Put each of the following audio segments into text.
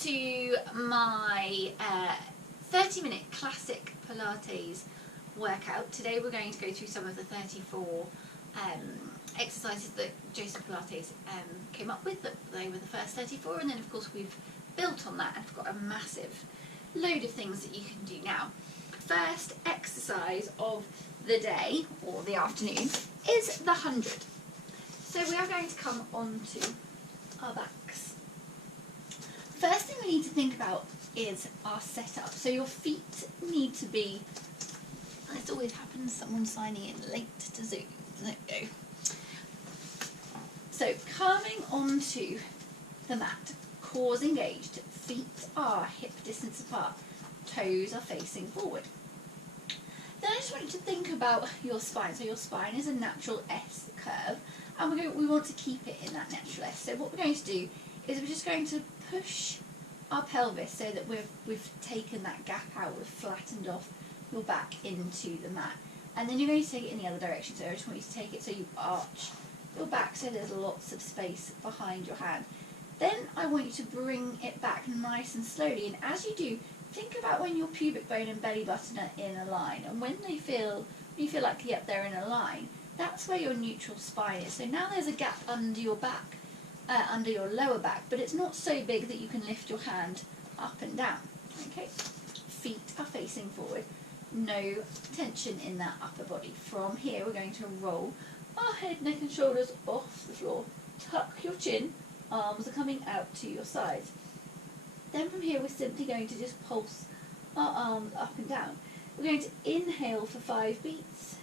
to my 30-minute classic Pilates workout. Today we're going to go through some of the 34 exercises that Joseph Pilates came up with. They were the first 34, and then of course we've built on that and we've got a massive load of things that you can do now. First exercise of the day, or the afternoon, is the 100. So we are going to come onto our backs. First thing we need to think about is our setup. So your feet need to be, this always happens, someone signing in late to Zoom. There we go. So coming onto the mat, cores engaged, feet are hip distance apart, toes are facing forward. Then I just want you to think about your spine. So your spine is a natural S curve, and we want to keep it in that natural S. So what we're going to do is we're just going to push our pelvis so that we've taken that gap out, we've flattened off your back into the mat. And then you're going to take it in the other direction. So I just want you to take it so you arch your back so there's lots of space behind your hand. Then I want you to bring it back nice and slowly, and as you do, think about when your pubic bone and belly button are in a line, and when you feel like, yep, they're in a line, that's where your neutral spine is. So now there's a gap under your back, under your lower back, but it's not so big that you can lift your hand up and down. Okay, feet are facing forward, no tension in that upper body. From here we're going to roll our head, neck and shoulders off the floor, tuck your chin, arms are coming out to your sides. Then from here we're simply going to just pulse our arms up and down. We're going to inhale for 5 beats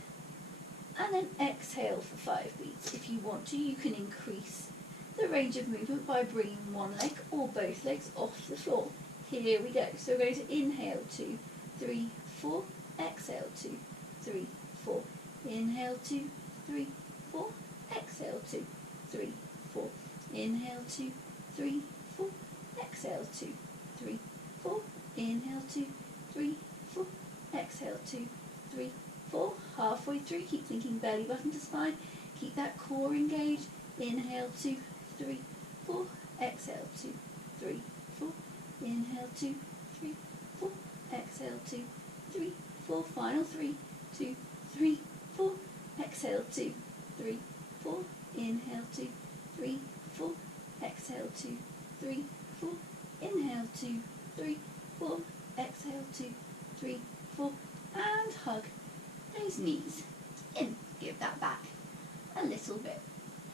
and then exhale for 5 beats. If you want to, you can increase the range of movement by bringing one leg or both legs off the floor. Here we go. So we're going to inhale 2, 3, 4, exhale 2, 3, 4, inhale 2, 3, 4, exhale 2, 3, 4, inhale 2, 3, 4, exhale 2, 3, 4, inhale 2, 3, 4, exhale 2, 3, 4. Halfway through, keep thinking belly button to spine, keep that core engaged. Inhale 2, 3, 4, exhale 2, 3, 4, inhale 2, 3, 4, exhale 2, 3, 4. Final 3, 2, 3, 4, exhale 2, 3, 4, inhale 2, 3, 4, exhale 2, 3, 4, inhale 2, 3, 4, exhale 2, 3, 4, and hug those knees in. Give that back a little bit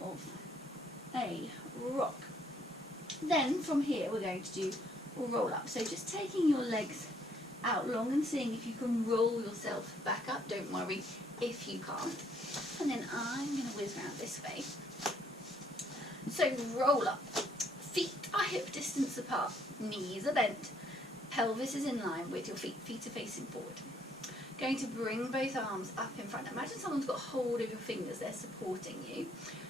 of a rock. Then from here we're going to do roll up. So just taking your legs out long and seeing if you can roll yourself back up. Don't worry if you can't. And then I'm going to whiz round this way. So roll up. Feet are hip distance apart, knees are bent, pelvis is in line with your feet, feet are facing forward. Going to bring both arms up in front. Imagine someone's got hold of your fingers, they're supporting you.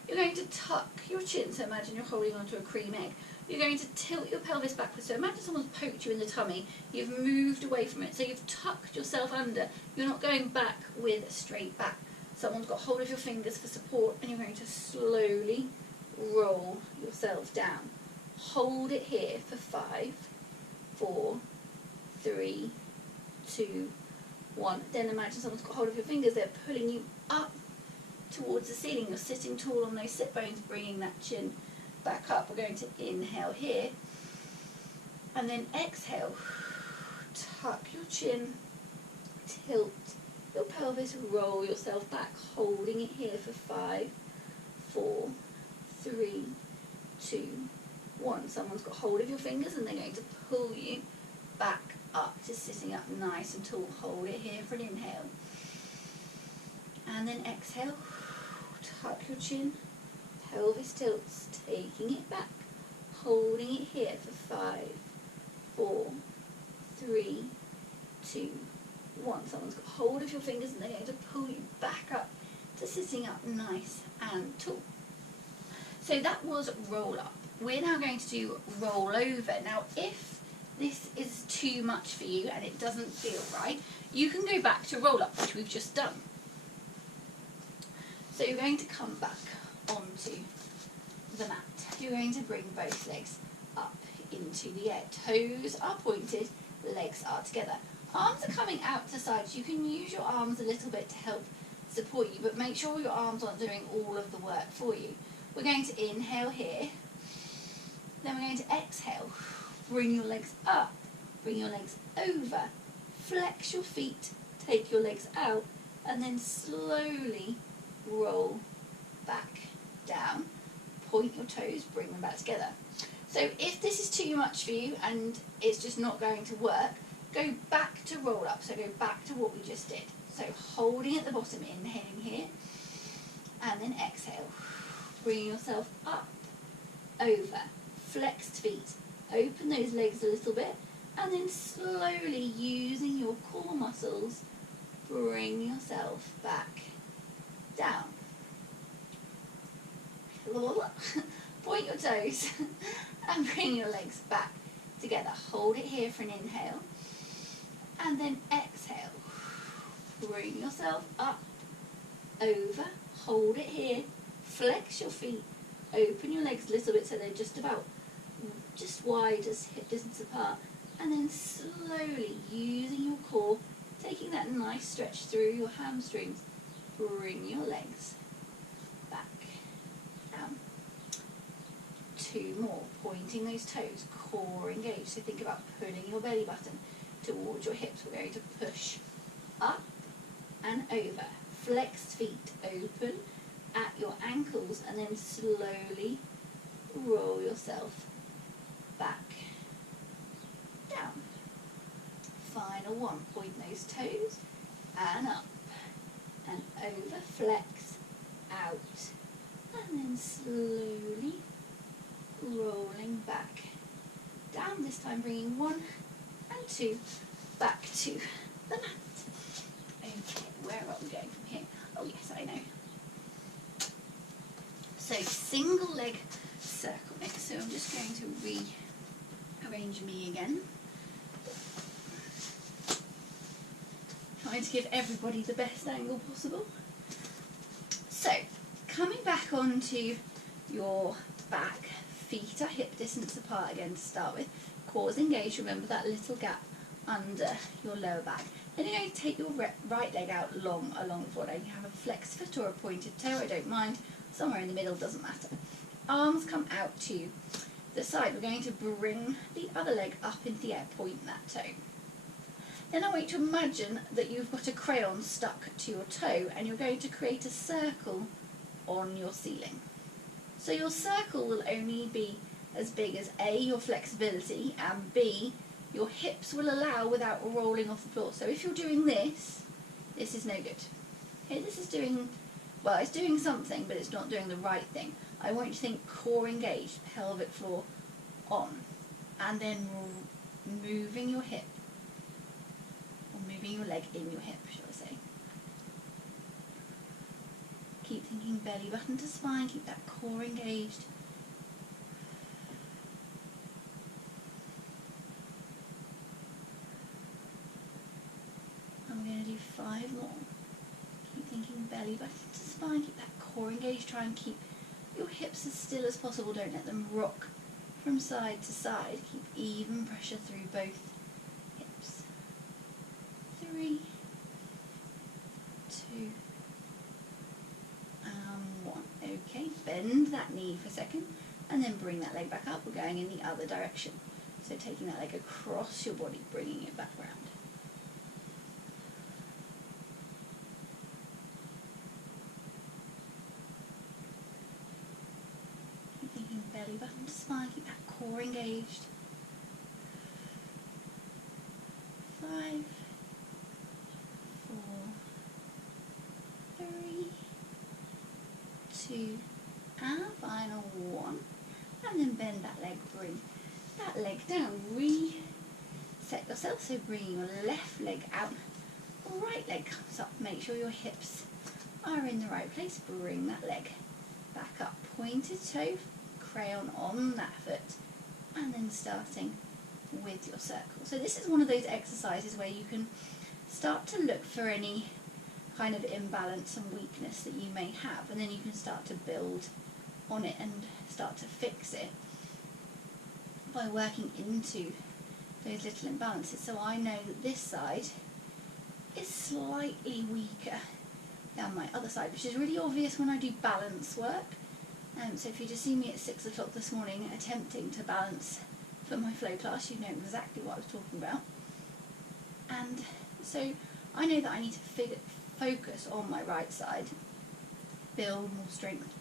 You're going to tuck your chin, so imagine you're holding onto a cream egg. You're going to tilt your pelvis backwards, so imagine someone's poked you in the tummy, you've moved away from it, so you've tucked yourself under. You're not going back with a straight back. Someone's got hold of your fingers for support, and you're going to slowly roll yourself down. Hold it here for 5, 4, 3, 2, 1. Then imagine someone's got hold of your fingers, they're pulling you up towards the ceiling. You're sitting tall on those sit bones, bringing that chin back up. We're going to inhale here, and then exhale. Tuck your chin, tilt your pelvis, roll yourself back, holding it here for 5, 4, 3, 2, 1. Someone's got hold of your fingers and they're going to pull you back up to sitting up nice and tall. Hold it here for an inhale. And then exhale. Tuck your chin. Pelvis tilts, taking it back. Holding it here for 5, 4, 3, 2, 1. Someone's got hold of your fingers and they're going to pull you back up to sitting up nice and tall. So that was roll up. We're now going to do roll over. Now if this is too much for you and it doesn't feel right, you can go back to roll up, which we've just done. So you're going to come back onto the mat. You're going to bring both legs up into the air. Toes are pointed, legs are together. Arms are coming out to sides. You can use your arms a little bit to help support you, but make sure your arms aren't doing all of the work for you. We're going to inhale here, then we're going to exhale. Bring your legs up, bring your legs over, flex your feet, take your legs out, and then slowly roll back down. Point your toes, bring them back together. So if this is too much for you and it's just not going to work, go back to roll up. So go back to what we just did. So holding at the bottom, inhaling here, and then exhale. Bring yourself up, over, flexed feet, open those legs a little bit, and then slowly using your core muscles, bring yourself back down. Point your toes and bring your legs back together. Hold it here for an inhale, and then exhale. Bring yourself up, over, hold it here, flex your feet, open your legs a little bit so they're just wide as hip distance apart, and then slowly using your core, taking that nice stretch through your hamstrings, bring your legs back down. 2 more, pointing those toes, core engaged. So think about pulling your belly button towards your hips. We're going to push up and over. Flexed feet open at your ankles, and then slowly roll yourself back down. Final one, point those toes and up and over, flex out, and then slowly rolling back down, this time bringing 1 and 2 back to the mat. Okay, where are we going from here? Oh yes, I know. So single leg circle next, so I'm just going to rearrange me again. Trying to give everybody the best angle possible. So, coming back onto your back, feet are hip distance apart again to start with. Cores engaged, remember that little gap under your lower back. Then you're going to take your right leg out long along the floor. Now you have a flexed foot or a pointed toe, I don't mind. Somewhere in the middle, doesn't matter. Arms come out to the side. We're going to bring the other leg up into the air, point that toe. Then I want you to imagine that you've got a crayon stuck to your toe and you're going to create a circle on your ceiling. So your circle will only be as big as A, your flexibility, and B, your hips will allow without rolling off the floor. So if you're doing this, this is no good. Okay, this is doing, well, it's doing something, but it's not doing the right thing. I want you to think core engaged, pelvic floor on, and then moving your hip, or moving your leg in your hip, shall I say. Keep thinking belly button to spine, keep that core engaged. I'm going to do 5 more. Keep thinking belly button to spine, keep that core engaged, try and keep your hips as still as possible, don't let them rock from side to side. Keep even pressure through both hips. 3, 2, and 1. Okay, bend that knee for a second and then bring that leg back up. We're going in the other direction. So taking that leg across your body, bringing it back around. Keep thinking belly button to spine, keep that core engaged. 5, 4, 3, 2, and final 1. And then bend that leg, bring that leg down, reset yourself, so bring your left leg out, right leg comes up, make sure your hips are in the right place, bring that leg back up, pointed toe, crayon on that foot, and then starting with your circle. So this is one of those exercises where you can start to look for any kind of imbalance and weakness that you may have, and then you can start to build on it and start to fix it by working into those little imbalances. So I know that this side is slightly weaker than my other side, which is really obvious when I do balance work. So if you just see me at 6 o'clock this morning attempting to balance for my flow class, you know exactly what I was talking about. And so I know that I need to focus on my right side, build more strength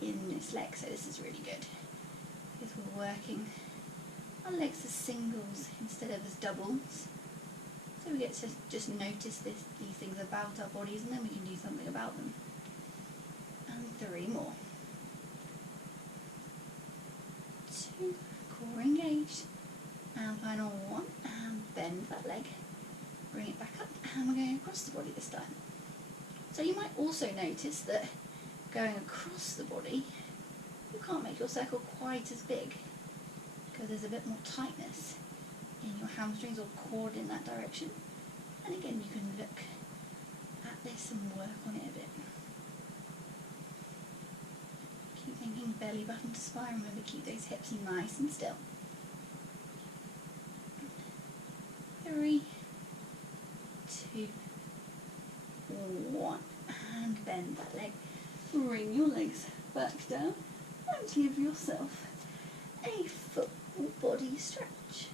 in this leg. So this is really good because we're working our legs as singles instead of as doubles. So we get to just notice these things about our bodies, and then we can do something about them. And 3 more. 2, core engaged, and final 1, and bend that leg, bring it back up, and we're going across the body this time. So you might also notice that going across the body, you can't make your circle quite as big because there's a bit more tightness in your hamstrings or cord in that direction. And again, you can look at this and work on it a bit. Keep thinking belly button to spine. Remember, keep those hips nice and still. 3, 2, 1, and bend that leg. Bring your legs back down and give yourself a full body stretch.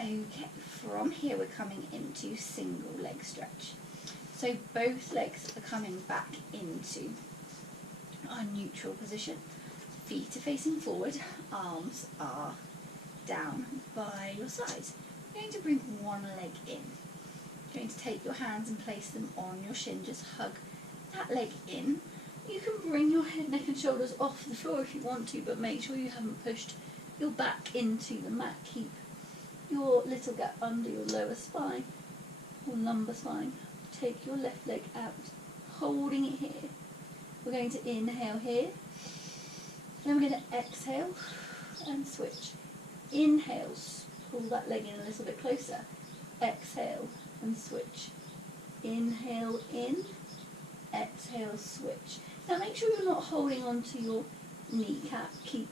Okay, from here we're coming into single leg stretch. So both legs are coming back into our neutral position. Feet are facing forward, arms are down by your sides. You're going to bring one leg in. You're going to take your hands and place them on your shin. Just hug that leg in. You can bring your head, neck and shoulders off the floor if you want to, but make sure you haven't pushed your back into the mat. Keep your little gap under your lower spine or lumbar spine. Take your left leg out, holding it here. We're going to inhale here, then we're going to exhale and switch. Inhale, pull that leg in a little bit closer. Exhale and switch. Inhale in, exhale, switch. Now make sure you're not holding on to your kneecap. Keep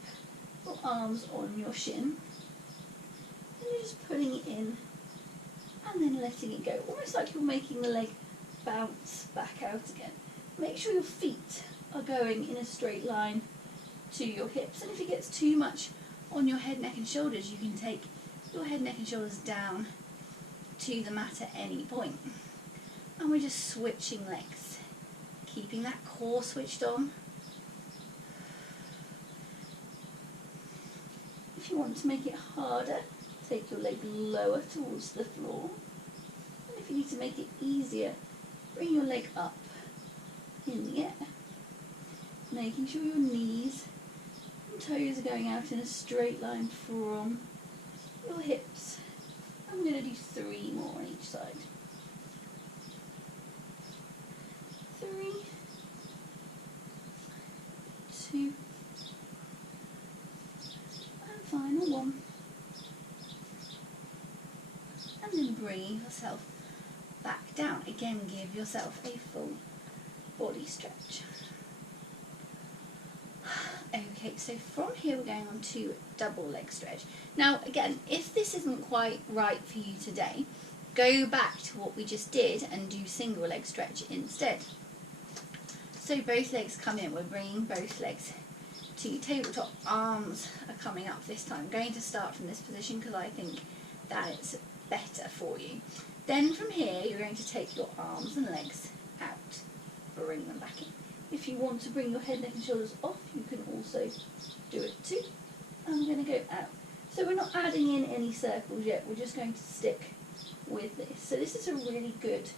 your arms on your shin. And you're just putting it in and then letting it go. Almost like you're making the leg bounce back out again. Make sure your feet are going in a straight line to your hips. And if it gets too much on your head, neck and shoulders, you can take your head, neck and shoulders down to the mat at any point. And we're just switching legs, keeping that core switched on. If you want to make it harder, take your leg lower towards the floor. And if you need to make it easier, bring your leg up in the air. Making sure your knees and toes are going out in a straight line from your hips. I'm going to do 3 more on each side. 3, 2, and final 1. And then bringing yourself back down. Again, give yourself a full body stretch. Okay, so from here we're going on to double leg stretch. Now again, if this isn't quite right for you today, go back to what we just did and do single leg stretch instead. So both legs come in, we're bringing both legs to tabletop. Arms are coming up this time. I'm going to start from this position because I think that it's better for you. Then from here you're going to take your arms and legs out, bring them back in. If you want to bring your head, neck and shoulders off, you can also do it too. I'm going to go out. So we're not adding in any circles yet, we're just going to stick with this. So this is a really good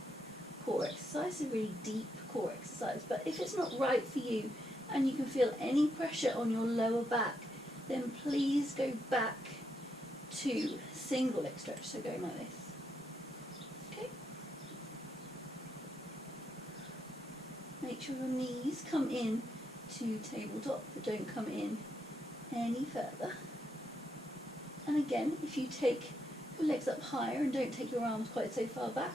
core exercise, a really deep core exercise. But if it's not right for you and you can feel any pressure on your lower back, then please go back to single leg stretch, so going like this. Okay? Make sure your knees come in to tabletop, but don't come in any further. And again, if you take your legs up higher and don't take your arms quite so far back,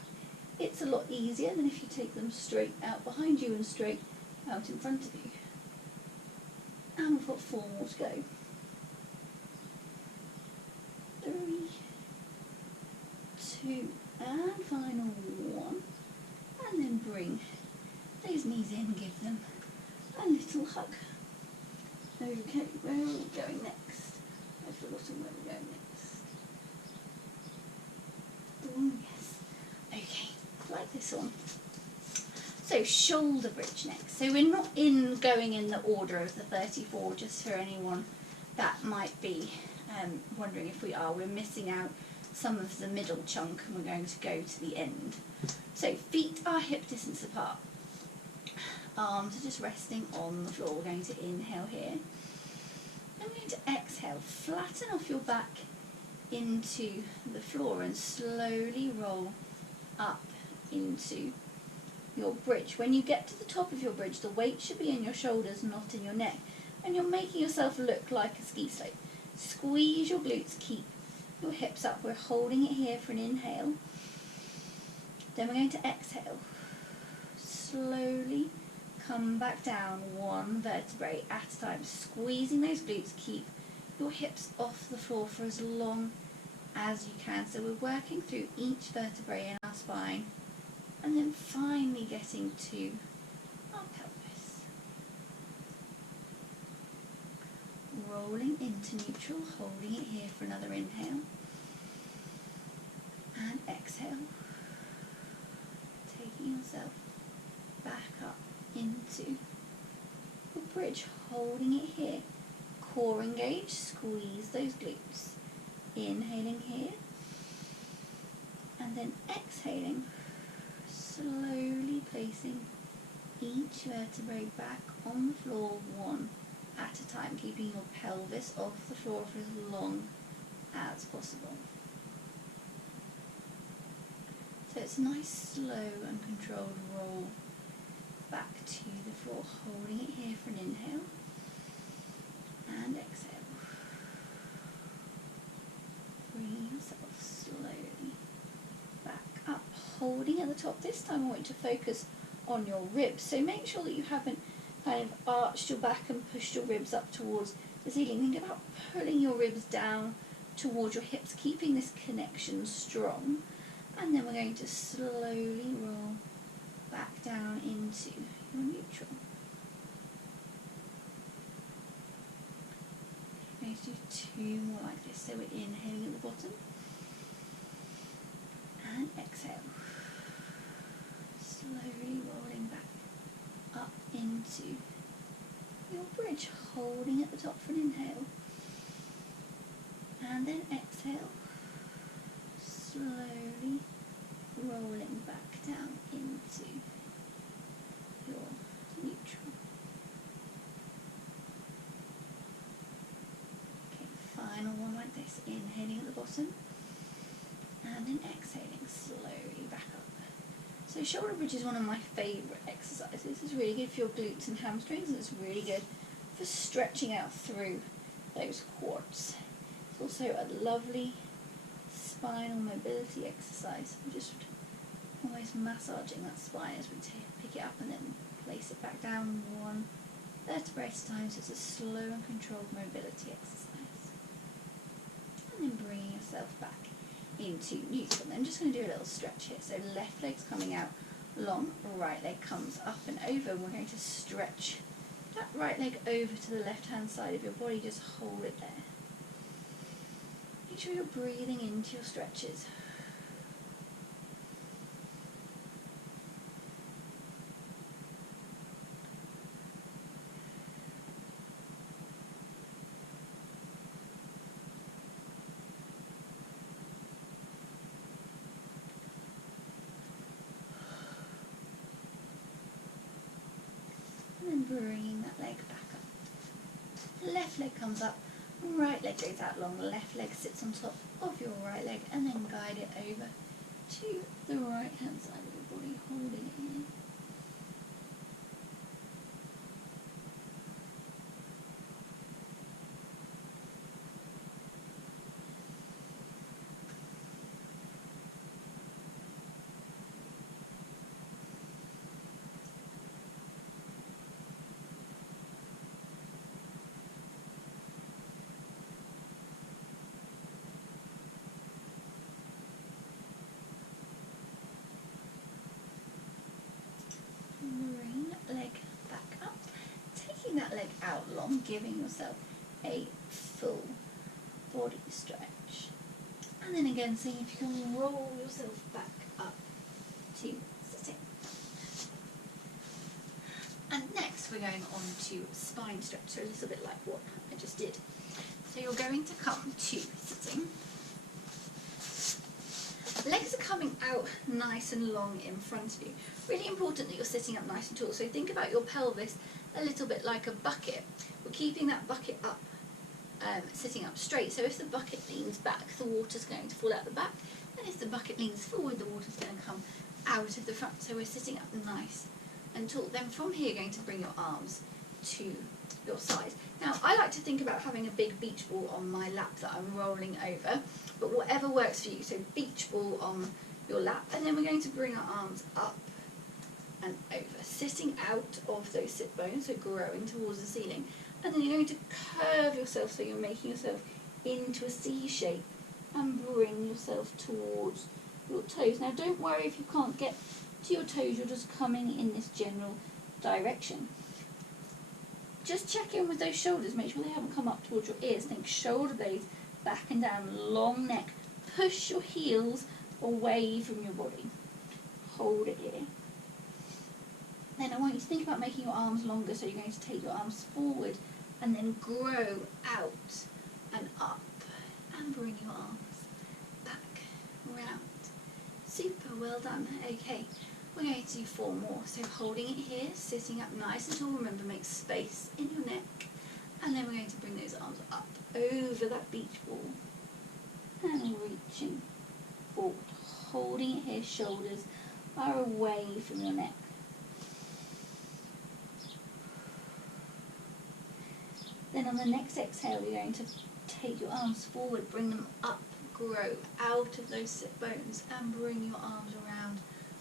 it's a lot easier than if you take them straight out behind you and straight out in front of you. And we've got 4 more to go. 3, 2, and final 1. And then bring those knees in and give them a little hug. Okay, where are we going next? I've forgotten where we're going next. Oh yes. Okay, like this one. So shoulder bridge next. So we're not going in the order of the 34, just for anyone that might be wondering if we are. We're missing out some of the middle chunk and we're going to go to the end. So feet are hip distance apart. Arms are just resting on the floor. We're going to inhale here. And we're going to exhale. Flatten off your back into the floor and slowly roll up into your bridge. When you get to the top of your bridge, the weight should be in your shoulders, not in your neck. And you're making yourself look like a ski slope. Squeeze your glutes, keep your hips up. We're holding it here for an inhale. Then we're going to exhale. Slowly come back down one vertebrae at a time. Squeezing those glutes, keep your hips off the floor for as long as you can. So we're working through each vertebrae in our spine and then finally getting to our pelvis. Rolling into neutral, holding it here for another inhale. And exhale. Taking yourself back up into the bridge, holding it here. Core engaged, squeeze those glutes. Inhaling here. And then exhaling, slowly placing each vertebrae back on the floor one at a time, keeping your pelvis off the floor for as long as possible. So it's a nice, slow and controlled roll back to the floor, holding it here for an inhale and exhale. Bringing yourself slowly back up, holding at the top. This time I want you to focus on your ribs, so make sure that you haven't kind of arched your back and pushed your ribs up towards the ceiling. Think about pulling your ribs down towards your hips, keeping this connection strong. And then we're going to slowly roll back down into your neutral. We're going to do 2 more like this. So we're inhaling at the bottom and exhale. Slowly rolling back up into your bridge, holding at the top for an inhale. And then exhale. Slowly rolling back down into your neutral. Okay, final one like this. Inhaling at the bottom and then exhaling slowly back up. So shoulder bridge is one of my favourite exercises. This is really good for your glutes and hamstrings, and it's really good for stretching out through those quads. It's also a lovely spinal mobility exercise. We're just almost massaging that spine as we pick it up and then place it back down one vertebrae at a time. So it's a slow and controlled mobility exercise. And then bringing yourself back into neutral. I'm just going to do a little stretch here. So left leg's coming out long, right leg comes up and over, and we're going to stretch that right leg over to the left hand side of your body. Just hold it there. Make sure you're breathing into your stretches. And then bringing that leg back up. Left leg comes up, right leg goes out long, left leg sits on top of your right leg, and then guide it over to the right hand side of your body, holding it here. out long, giving yourself a full body stretch. And then again, seeing if you can roll yourself back up to sitting. And next we're going on to spine stretch, so a little bit like what I just did. So you're going to come to sitting. Legs are coming out nice and long in front of you. Really important that you're sitting up nice and tall. So think about your pelvis a little bit like a bucket. We're keeping that bucket up, sitting up straight. So if the bucket leans back, the water's going to fall out the back. And if the bucket leans forward, the water's going to come out of the front. So we're sitting up nice and tall. Then from here, you're going to bring your arms to your side. Now, I like to think about having a big beach ball on my lap that I'm rolling over, but whatever works for you. So beach ball on your lap, and then we're going to bring our arms up and over, sitting out of those sit bones, so growing towards the ceiling. And then you're going to curve yourself, so you're making yourself into a C shape, and bring yourself towards your toes. Now, don't worry if you can't get to your toes, you're just coming in this general direction. Just check in with those shoulders, make sure they haven't come up towards your ears. Think shoulder blades back and down, long neck. Push your heels away from your body. Hold it here. Then I want you to think about making your arms longer, so you're going to take your arms forward and then grow out and up and bring your arms back, round. Super, well done. Okay. We're going to do 4 more. So holding it here, sitting up nice and tall. Remember, make space in your neck. And then we're going to bring those arms up over that beach ball. And reaching forward. Holding it here, shoulders are away from your neck. Then on the next exhale, you're going to take your arms forward, bring them up, grow out of those sit bones, and bring your arms around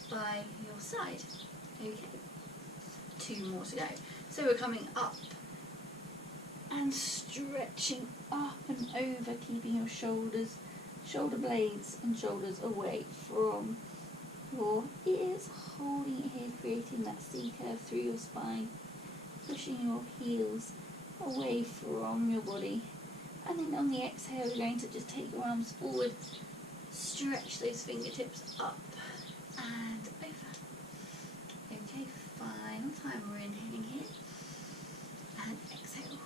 by your side. Okay, 2 more to go. So we're coming up and stretching up and over, keeping your shoulders, shoulder blades and shoulders away from your ears. Holding it here, creating that C curve through your spine, pushing your heels away from your body. And then on the exhale, you're going to just take your arms forward, stretch those fingertips up and over. Okay, final time. We're inhaling here. And exhale.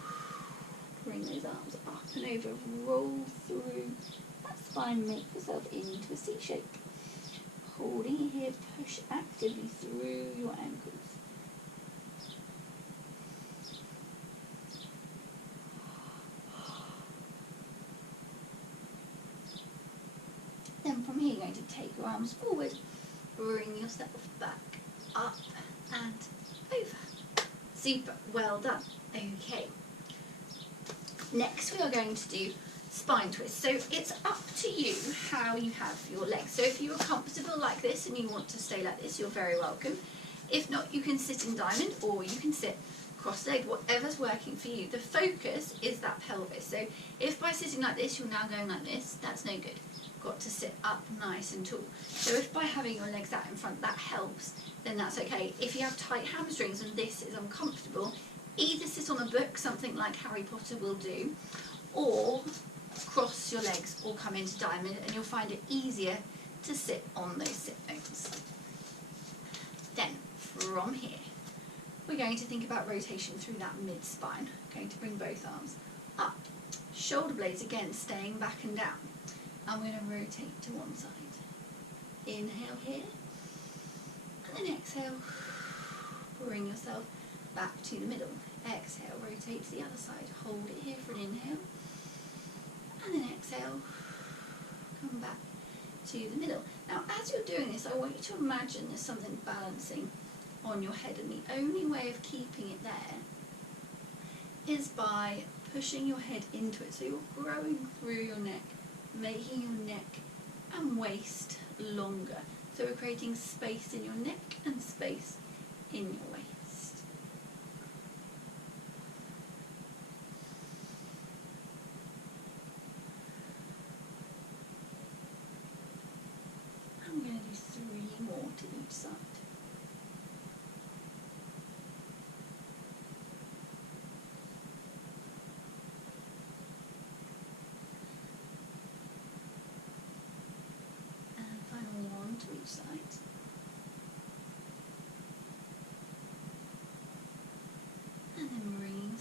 Bring those arms up and over. Roll through that spine. Make yourself into a C shape. Holding it here. Push actively through your ankles. Then from here, you're going to take your arms forward, bring yourself back up and over. Super, well done. Okay. Next, we are going to do spine twist. So it's up to you how you have your legs. So if you are comfortable like this and you want to stay like this, you're very welcome. If not, you can sit in diamond or you can sit cross-legged, whatever's working for you. The focus is that pelvis. So if by sitting like this, you're now going like this, that's no good. Got to sit up nice and tall. So if by having your legs out in front that helps, then that's okay. If you have tight hamstrings and this is uncomfortable, either sit on a book, something like Harry Potter will do, or cross your legs or come into diamond, and you'll find it easier to sit on those sit bones. Then from here, we're going to think about rotation through that mid-spine. Going to bring both arms up. Shoulder blades again staying back and down. I'm going to rotate to one side. Inhale here. And then exhale. Bring yourself back to the middle. Exhale, rotate to the other side. Hold it here for an inhale. And then exhale. Come back to the middle. Now, as you're doing this, I want you to imagine there's something balancing on your head. And the only way of keeping it there is by pushing your head into it. So you're growing through your neck, making your neck and waist longer. So we're creating space in your neck and space in your waist. I'm going to do 3 more to each side.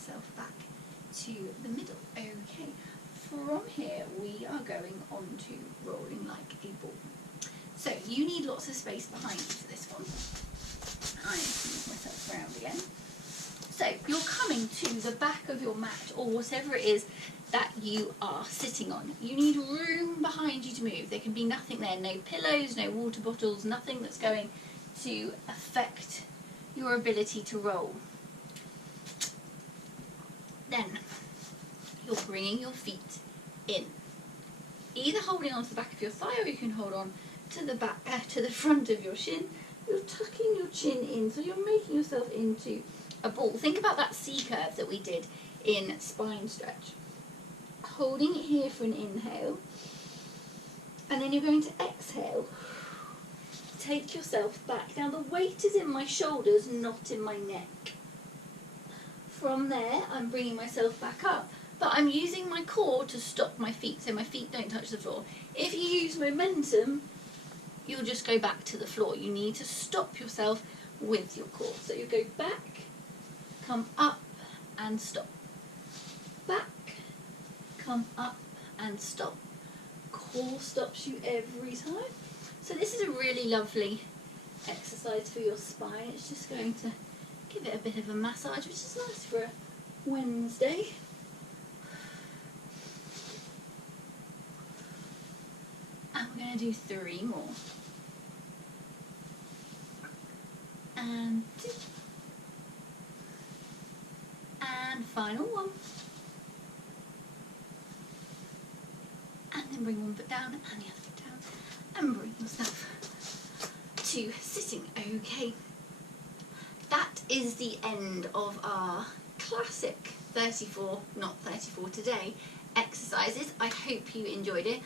yourself back to the middle. Okay, from here we are going on to rolling like a ball. So you need lots of space behind you for this one. I move myself around again. So you're coming to the back of your mat or whatever it is that you are sitting on. You need room behind you to move. There can be nothing there, no pillows, no water bottles, nothing that's going to affect your ability to roll. Then you're bringing your feet in, either holding onto the back of your thigh, or you can hold on to the back, to the front of your shin. You're tucking your chin in, so you're making yourself into a ball. Think about that C curve that we did in spine stretch. Holding it here for an inhale, and then you're going to exhale. Take yourself back. Now the weight is in my shoulders, not in my neck. From there, I'm bringing myself back up, but I'm using my core to stop my feet, so my feet don't touch the floor. If you use momentum, you'll just go back to the floor. You need to stop yourself with your core. So you go back, come up and stop. Back, come up and stop. Core stops you every time. So this is a really lovely exercise for your spine. It's just going to give it a bit of a massage, which is nice for a Wednesday. And we're going to do 3 more. And 2. And final 1. And then bring one foot down and the other foot down. And bring yourself to sitting. Okay. That is the end of our classic 34, not 34 today, exercises. I hope you enjoyed it.